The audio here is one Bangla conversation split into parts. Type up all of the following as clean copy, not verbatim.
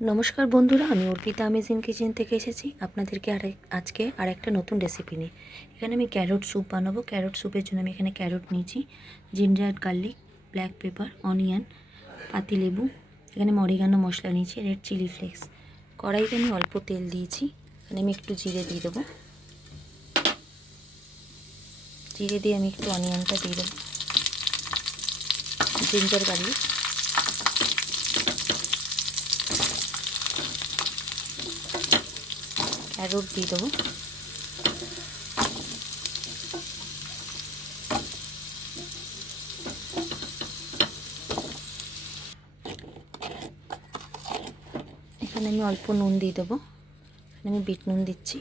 नमस्कार बंधुरा आमी अर्पिता अमेजिंग किचेन থেকে এসেছি আপনাদেরকে আজকে আরেকটা নতুন রেসিপি নিয়ে। এখানে আমি ক্যারট স্যুপ বানাবো। ক্যারট স্যুপের জন্য আমি এখানে ক্যারট নিয়েছি, ginger garlic, black pepper, onion, পাতিলেবু, এখানে অরিগানো মশলা নিয়েছি, রেড চিলি ফ্লেক্স। কড়াইতে আমি অল্প তেল দিয়েছি, এখানে আমি একটু জিরে দিয়ে দেবো। জিরে দিয়ে আমি একটু অনিয়নটা দিয়ে দেবো, জিঞ্জার গার্লিক, ক্যারট দিয়ে দেবো। এখানে আমি অল্প নুন দিয়ে দেবো, এখানে আমি বিট নুন দিচ্ছি।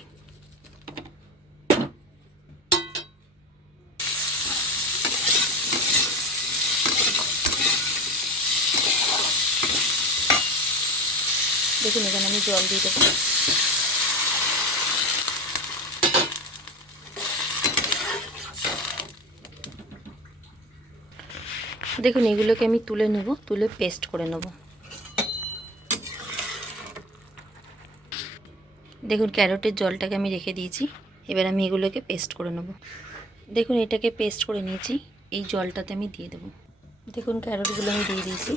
দেখুন এখানে আমি জল দিয়ে দেবো। দেখুন এগুলোকে আমি তুলে নেব, তুলে পেস্ট করে নেব। দেখুন ক্যারটের জলটাকে আমি রেখে দিয়েছি, এবার আমি এগুলোকে পেস্ট করে নেব। দেখুন এটাকে পেস্ট করে নিয়েছি, এই জলটাতে আমি দিয়ে দেব। দেখুন ক্যারটগুলো আমি দিয়ে দিয়েছি।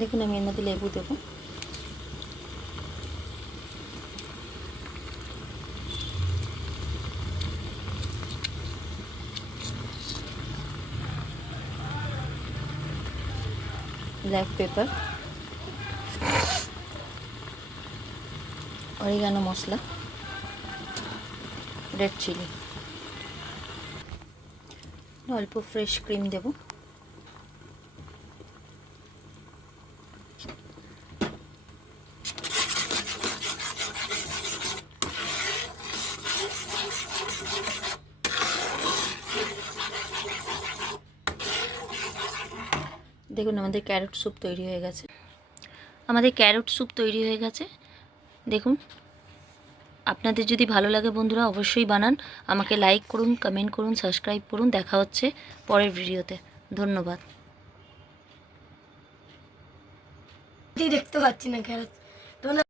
দেখুন আমি এর মধ্যে লেবু দেবো। ব্ল্যাক পেপার, অরিগানো মশলা, রেড চিলি, অল্প ফ্রেশ ক্রিম দেব। দেখুন আমাদের ক্যারট স্যুপ তৈরি হয়ে গেছে। দেখুন আপনাদের যদি ভালো লাগে বন্ধুরা অবশ্যই বানান। আমাকে লাইক করুন, কমেন্ট করুন, সাবস্ক্রাইব করুন। দেখা হচ্ছে পরের ভিডিওতে। ধন্যবাদ। দেখতে পাচ্ছি না ক্যারট।